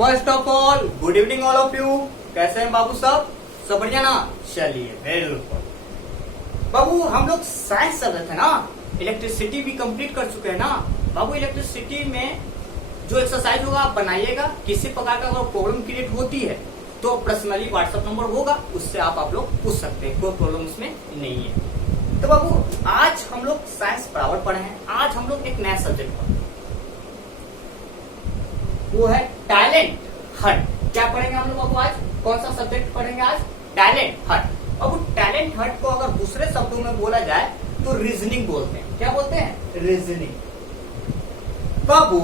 First of all good evening all of you. कैसे हैं बाबू सब बढ़िया ना? चलिए बिल्कुल बाबू, हम लोग साइंस चल रहे थे ना, इलेक्ट्रिसिटी भी कंप्लीट कर चुके हैं ना बाबू। इलेक्ट्रिसिटी में जो एक्सरसाइज होगा आप बनाइएगा। किसी प्रकार का अगर प्रॉब्लम क्रिएट होती है तो पर्सनली व्हाट्सएप नंबर होगा, उससे आप लोग पूछ सकते हैं, कोई प्रॉब्लम उसमें नहीं है। तो बाबू आज हम लोग साइंस बराबर पढ़े हैं। आज हम लोग एक नया सब्जेक्ट पढ़े, वो है टैलेंट हंट। क्या पढ़ेंगे हम लोग बाबू आज? कौन सा सब्जेक्ट पढ़ेंगे आज? Talent hunt. बाबू टैलेंट हंट को अगर दूसरे शब्दों में बोला जाए तो रीजनिंग बोलते हैं। क्या बोलते हैं? रीजनिंग। बाबू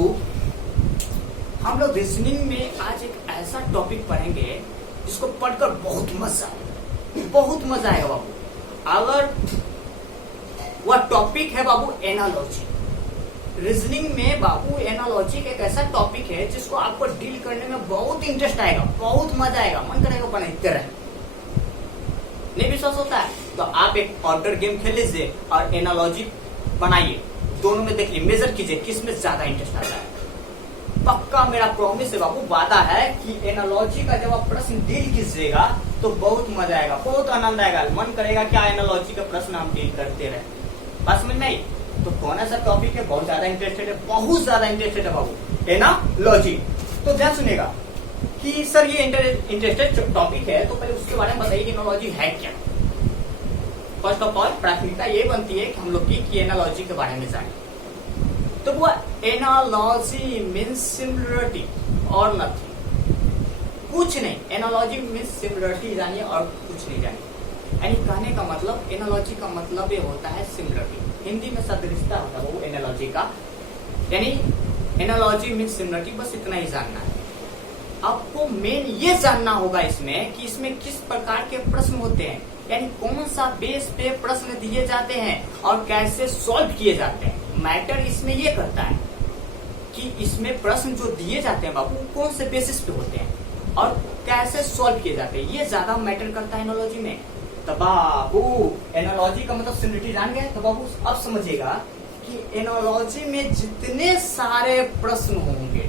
हम लोग रीजनिंग में आज एक ऐसा टॉपिक पढ़ेंगे जिसको पढ़कर बहुत मजा आएगा बाबू। अगर वह टॉपिक है बाबू एनालॉजी। रीजनिंग में बाबू एनालॉजी एक ऐसा टॉपिक है जिसको आपको डील करने में बहुत इंटरेस्ट आएगा, बहुत मजा आएगा, मन करेगा पढ़ते रहे। नहीं विश्वास होता है तो आप एक आउटडोर गेम खेल लीजिए और एनालॉजी बनाइए, दोनों में देखिए, मेजर कीजिए किसमें ज्यादा इंटरेस्ट आता है। पक्का मेरा प्रॉमिस है बाबू, वादा है कि एनालॉजी का जब आप प्रश्न डील कीजिएगा तो बहुत मजा आएगा, बहुत आनंद आएगा, मन करेगा क्या एनालॉजी का प्रश्न हम डील करते रहे। बात समझ में आई? तो कौन सा टॉपिक है बहुत ज्यादा इंटरेस्टेड है? बहुत ज्यादा इंटरेस्टेड है बाबू एनालॉजी। तो ध्यान सुनिएगा कि सर ये इंटरेस्टेड टॉपिक है, तो पहले उसके बारे में बताइए कि एनालॉजी है क्या। फर्स्ट ऑफ ऑल प्राथमिकता ये बनती है कि हम लोग की एनालॉजी के बारे में जाने। तो वो एनालॉजी मीन्स सिमिलरिटी और नथिंग, कुछ नहीं। एनालॉजी मीन्स सिमिलरिटी जानिए और कुछ नहीं जानिए। यानी कहने का मतलब एनालॉजी का मतलब ये होता है सिमिलरिटी। हिंदी में सदृशता होता है वो एनालॉजी का, यानी एनालॉजी मीन्स सिमिलरिटी, बस इतना ही जानना है आपको। मेन ये जानना होगा इसमें कि इसमें किस प्रकार के प्रश्न होते हैं, यानी कौन सा बेस पे प्रश्न दिए जाते हैं और कैसे सॉल्व किए जाते हैं। मैटर इसमें ये करता है कि इसमें प्रश्न जो दिए जाते हैं बाबू कौन से बेसिस पे होते हैं और कैसे सॉल्व किए जाते हैं, ये ज्यादा मैटर करता है एनालॉजी में। तो बाबू एनालॉजी का मतलब सिमिलरिटी जान गए तो बाबू अब समझिएगा कि एनालॉजी में जितने सारे प्रश्न होंगे,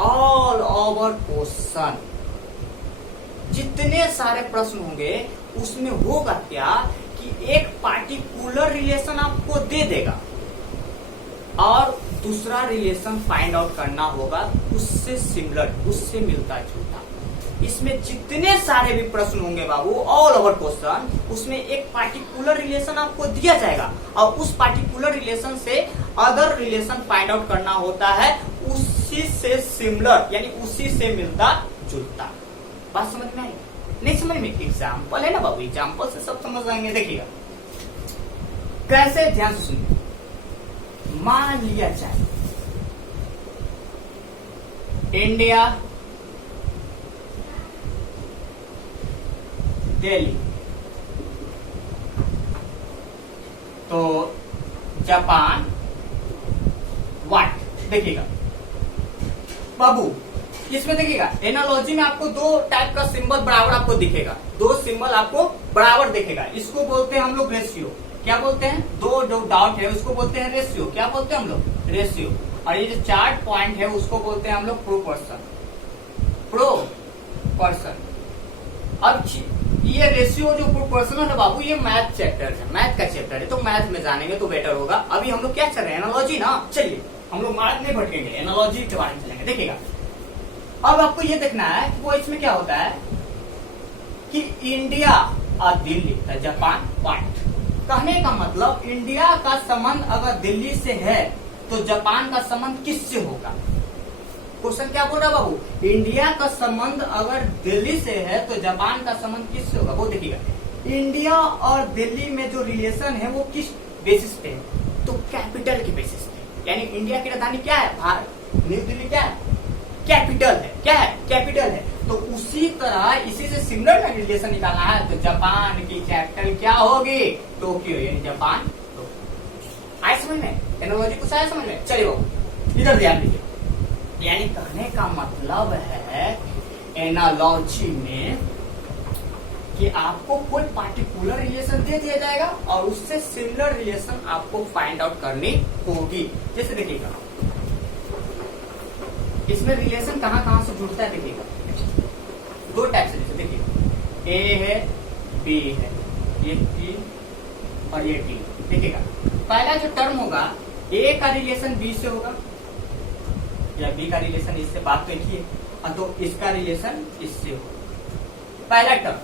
ऑल ओवर क्वेश्चन, जितने सारे प्रश्न होंगे उसमें होगा क्या कि एक पार्टिकुलर रिलेशन आपको दे देगा और दूसरा रिलेशन फाइंड आउट करना होगा उससे सिमिलर, उससे मिलता जुलता। इसमें जितने सारे भी प्रश्न होंगे बाबू ऑल ओवर क्वेश्चन, उसमें एक पार्टिकुलर रिलेशन आपको दिया जाएगा और उस पार्टिकुलर रिलेशन से अदर रिलेशन फाइंड आउट करना होता है उसी से सिमिलर, यानी उसी से मिलता जुलता। बात समझ में आई? नहीं समझ में? एग्जाम्पल है ना बाबू, एग्जाम्पल से सब समझ आएंगे। देखिएगा कैसे, ध्यान से सुनिए। मान लिया जाए इंडिया, दिल्ली, तो जापान, व्हाट। देखिएगा बाबू इसमें देखिएगा एनालॉजी में आपको दो टाइप का सिंबल बराबर आपको दिखेगा, दो सिंबल आपको बराबर दिखेगा। इसको बोलते हैं हम लोग रेशियो। क्या बोलते हैं? दो जो डॉट है उसको बोलते हैं रेशियो। क्या बोलते हैं हम लोग? रेशियो। और ये जो चार्ट पॉइंट है उसको बोलते हैं हम लोग प्रोपोर्शन। अब ये रेशियो जो प्रोपोर्शनल है बाबू, ये मैथ चैप्टर है, मैथ का चैप्टर है, तो मैथ में जानेंगे तो बेटर होगा। अभी हम लोग क्या चल रहे हैं? एनालॉजी ना। चलिए हम लोग मैथ नहीं भटकेंगे, एनालॉजी के बारे में चलेंगे। देखिएगा अब आपको ये देखना है कि वो इसमें क्या होता है कि इंडिया और दिल्ली का जापान पॉइंट। कहने का मतलब इंडिया का संबंध अगर दिल्ली से है तो जापान का संबंध किससे होगा? क्वेश्चन क्या बोल रहा है बाबू? इंडिया का संबंध अगर दिल्ली से है तो जापान का संबंध किससे होगा? वो देखिएगा इंडिया और दिल्ली में जो रिलेशन है वो किस बेसिस पे है? तो कैपिटल के बेसिस पे। यानी इंडिया की राजधानी क्या है? भारत। न्यू दिल्ली क्या है? कैपिटल है। क्या है? कैपिटल है। तो उसी तरह इसी से सिमिलर रिलेशन निकालना है तो जापान की कैपिटल क्या होगी? टोक्यो, यानी जापान। आए समझ में? एनालॉजी कुछ आया समझ में? चलिए बाबू इधर ध्यान दीजिए। यानी कहने का मतलब है एनालॉजी में कि आपको कोई पार्टिकुलर रिलेशन दे दिया जाएगा और उससे सिमिलर रिलेशन आपको फाइंड आउट करनी होगी। जैसे देखिएगा इसमें रिलेशन कहाँ कहाँ से जुड़ता है देखिएगा, दो टाइप से जैसे देखिए ए है बी है, ये टी और ये टी। देखिएगा पहला जो टर्म होगा ए का रिलेशन बी से होगा या बी का रिलेशन इससे, बात तो एक ही है, तो इसका रिलेशन इससे होगा पहला टर्म।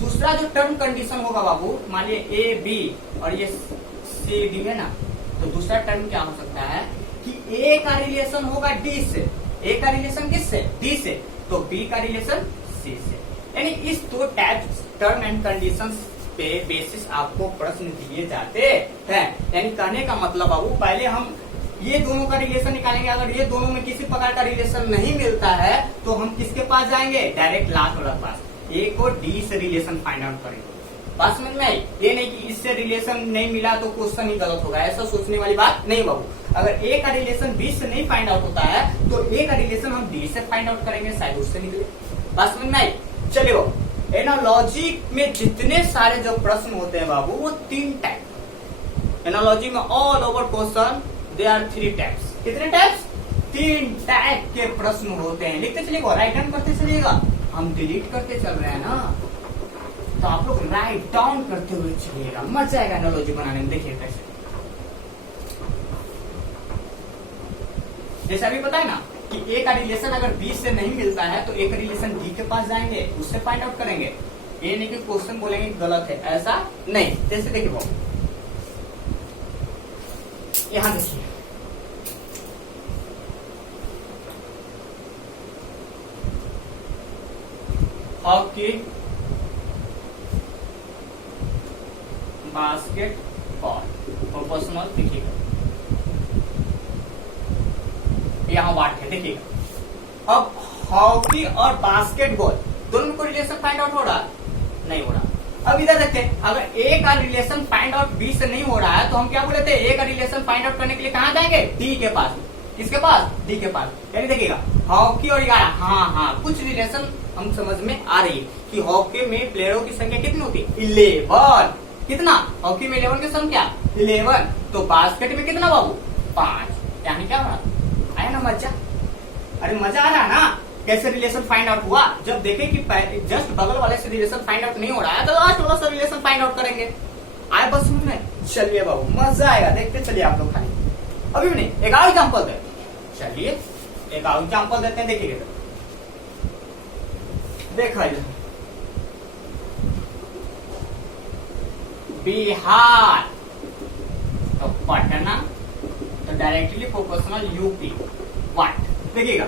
दूसरा जो टर्म कंडीशन होगा बाबू, मान लिये ए बी और ये सी डी है ना, तो दूसरा टर्म क्या हो सकता है कि ए का रिलेशन होगा डी से, ए का रिलेशन किससे, डी से, तो बी का रिलेशन सी से। यानी इस दो टाइप टर्म एंड कंडीशंस पे बेसिस आपको प्रश्न दिए जाते हैं। यानी कहने का मतलब बाबू पहले हम ये दोनों का रिलेशन निकालेंगे, अगर ये दोनों में किसी प्रकार का रिलेशन नहीं मिलता है तो हम किसके पास जाएंगे, डायरेक्ट लास्ट वाला पास, ए को डी से रिलेशन फाइंड आउट करेंगे। बात समझ में आई? ये नहीं कि इससे रिलेशन नहीं मिला तो क्वेश्चन ही गलत होगा, ऐसा सोचने वाली बात नहीं बाबू। अगर ए का रिलेशन बी से नहीं फाइंड आउट होता है तो ए का रिलेशन हम डी से फाइंड आउट करेंगे, शायद उससे निकले। बात समझ में आई? चलिए बाबू, एनालॉजी में जितने सारे जो प्रश्न होते हैं बाबू वो तीन टाइप, एनालॉजी में all over question they are three types. कितने टाइप्स? तीन टाइप के प्रश्न होते हैं। लिखते चलिएगा, राइट डाउन करते चलिएगा, हम डिलीट करते चल रहे हैं ना, तो आप लोग राइट डाउन करते हुए चलिएगा, मजा आएगा एनालॉजी बनाने में। देखिए कैसे, जैसे अभी पता है ना कि ए का रिलेशन अगर बी से नहीं मिलता है तो ए का रिलेशन डी के पास जाएंगे, उससे फाइंड आउट करेंगे। ये नहीं कि क्वेश्चन बोलेंगे गलत है, ऐसा नहीं। जैसे देखिए वो यहां देखिए, हॉकी, बास्केटबॉल, प्रोपोर्शनल, देखिएगा यहाँ वाट है। देखिएगा अब हॉकी और बास्केटबॉल दोनों में कोई रिलेशन फाइंड आउट हो रहा नहीं हो रहा। अब इधर देखते हैं, अगर ए का रिलेशन फाइंड आउट बी से नहीं हो रहा है तो हम क्या बोले थे, ए का रिलेशन फाइंड आउट करने के लिए कहाँ जाएंगे, डी के पास। किसके पास, डी के पास। यानी देखिएगा हॉकी और 11, हाँ कुछ रिलेशन हम समझ में आ रही है कि हॉकी में प्लेयरों की संख्या कितनी होती है, 11। कितना, हॉकी में 11 की संख्या 11, तो बास्केट में कितना बाबू, 5। यानी क्या हो रहा, आया ना मजा? अरे मजा आ रहा है ना? कैसे रिलेशन फाइंड आउट हुआ, जब देखे कि जस्ट बगल वाले से रिलेशन फाइंड आउट नहीं हो रहा है तो लास्ट वाला से रिलेशन फाइंड आउट करेंगे। आए बस समझ में? चलिए बाबू मजा आएगा, देखते चलिए आप लोग खाली। अभी भी नहीं, एक और एग्जाम्पल दे, चलिए एक और एग्जाम्पल देते हैं। देखिए देखा बिहार तो पटना तो डायरेक्टली प्रोपोर्शनल यूपी वाट। देखिएगा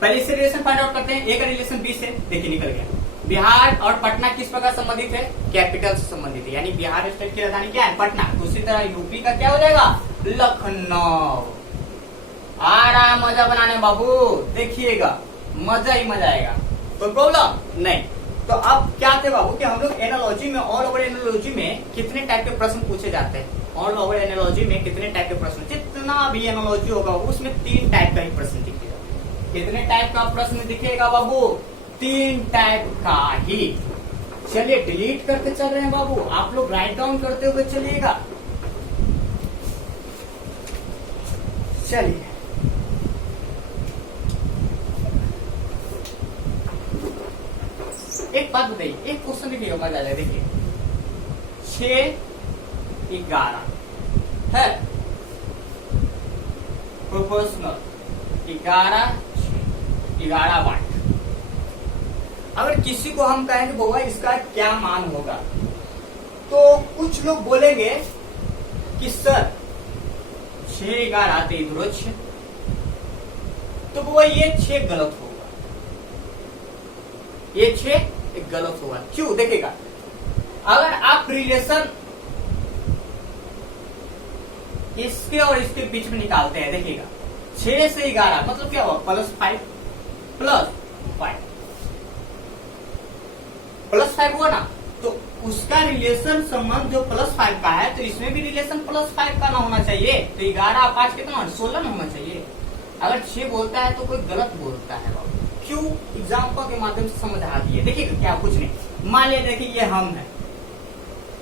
पहले इससे रिलेशन फाइंड आउट करते हैं, ए का रिलेशन बी से, देखिए निकल गया। बिहार और पटना किस प्रकार संबंधित है, कैपिटल से संबंधित है, यानी बिहार स्टेट की राजधानी क्या है, पटना। उसी तरह यूपी का क्या हो जाएगा, लखनऊ। आ रहा है मजा बनाने बाबू, देखिएगा मजा ही मजा आएगा, कोई प्रॉब्लम नहीं। तो अब क्या थे बाबू कि हम लोग एनालॉजी में, ऑल ओवर एनालॉजी में कितने टाइप के प्रश्न पूछे जाते हैं, ऑल ओवर एनालॉजी में कितने टाइप के प्रश्न, जितना भी एनालॉजी होगा उसमें 3 टाइप का ही प्रश्न दिखेगा। कितने टाइप का प्रश्न दिखेगा बाबू, 3 टाइप का ही। चलिए डिलीट करके चल रहे हैं बाबू, आप लोग राइट डाउन करते हुए चलिएगा। चलिए एक बात बताइए, एक क्वेश्चन देखिए मजा आ जाए। देखिए 6-11 है प्रोपोर्शनल, 11 वाट। अगर किसी को हम कहेंगे बोगा इसका क्या मान होगा, तो कुछ लोग बोलेंगे कि सर 6-11 तो इधर 6, तो वो ये 6 गलत होगा, ये 6 गलत होगा। क्यों, देखिएगा अगर आप रिलेशन इसके और इसके बीच में निकालते हैं, देखिएगा 6 से 11 मतलब क्या हुआ, +5 +5 हुआ ना, तो उसका रिलेशन संबंध जो +5 का है तो इसमें भी रिलेशन +5 का ना होना चाहिए। तो 11 और 5 कितना, 16 ना होना चाहिए। अगर 6 बोलता है तो कोई गलत बोलता है बाबू। क्यों, एग्जाम्पल के माध्यम से समझा दिए। देखिए क्या, कुछ नहीं, मान लिया देखिए ये हम है,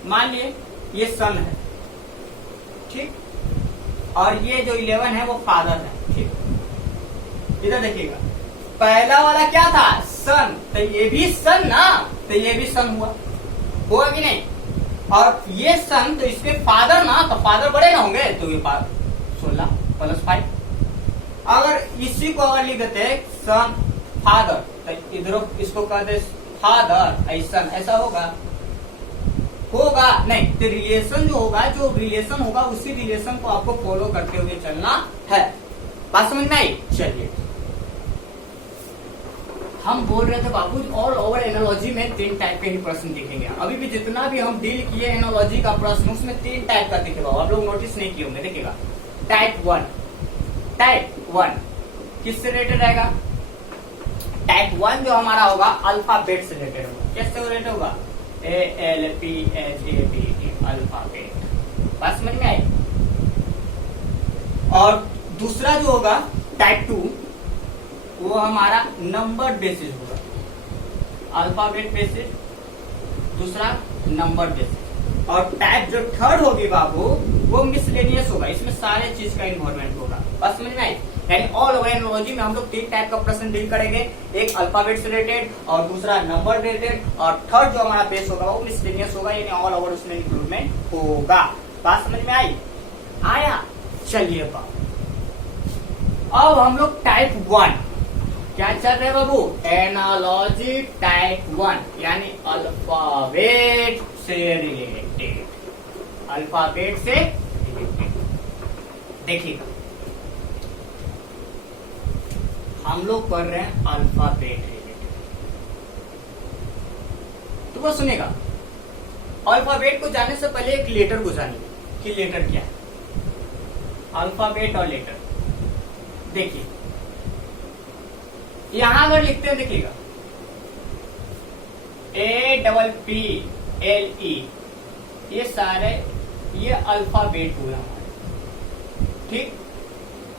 मान लिए ये सन है, ठीक, और ये जो 11 है वो फादर है, ठीक। इधर देखिएगा, पहला वाला क्या था, सन, तो ये भी सन ना, तो ये भी सन हुआ कि नहीं। और ये सन, तो इसके फादर ना, तो फादर बड़े ना होंगे, तो ये 16 + 5। अगर इसी को अगर लिख देते सन फादर, तो इधर इसको कह दे फादर ऐसा, ऐसा होगा नहीं। तो रिलेशन जो रिलेशन होगा उसी रिलेशन को आपको फॉलो करते हुए चलना है। बात समझ में आई। चलिए, हम बोल रहे थे बाबू ऑल ओवर एनालॉजी में 3 टाइप के ही प्रश्न दिखेंगे। अभी भी जितना भी हम डील किए एनालॉजी का प्रश्न, उसमें 3 टाइप का दिखेगा। आप लोग नोटिस नहीं किए होंगे, देखिएगा। टाइप 1 किससे रिलेटेड रहेगा? टाइप 1 जो हमारा होगा अल्फाबेट से रिलेटेड होगा। किससे रिलेटेड होगा? ALPHABET, alphabet. बात समझ में आई। और दूसरा जो होगा टाइप 2, वो हमारा नंबर बेसिस होगा। अल्फाबेट बेसिस, दूसरा नंबर बेसिस। और टाइप जो 3 होगी बाबू, वो मिसलेनियस होगा। इसमें सारे चीज का इन्वॉल्वमेंट होगा। बस समझ में आई। यानी ऑल ओवर एनालॉजी में हम लोग 3 टाइप का प्रश्न डील करेंगे। एक अल्फाबेट से रिलेटेड, और दूसरा नंबर रिलेटेड, और थर्ड जो हमारा बेस होगा वो मिसलेनियस होगा, यानी ऑल ओवर उसमें इंक्लूडमेंट होगा। बात समझ में आई? आया। चलिए अब हम लोग टाइप 1 क्या चल रहे हैं बाबू? एनालॉजी टाइप 1, यानी अल्फाबेट से रिलेटेड। अल्फाबेट से रिलेटेड देखिएगा, हम लोग कर रहे हैं अल्फाबेट रिलेटेड। तो वो सुनेगा, अल्फाबेट को जानने से पहले एक लेटर को जानिए कि लेटर क्या है। अल्फाबेट और लेटर देखिए, यहां अगर लिखते हैं, देखिएगा APPLE, ये सारे ये अल्फाबेट हुआ हमारे, ठीक।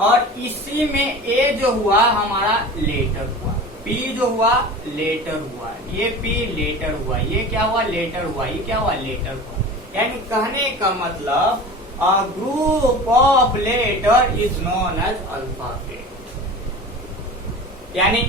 और इसी में ए जो हुआ हमारा लेटर हुआ, पी जो हुआ लेटर हुआ, ये पी लेटर हुआ, ये क्या हुआ? लेटर हुआ, ये क्या हुआ? लेटर हुआ। यानी कहने का मतलब a group of letter is known as alphabet. यानी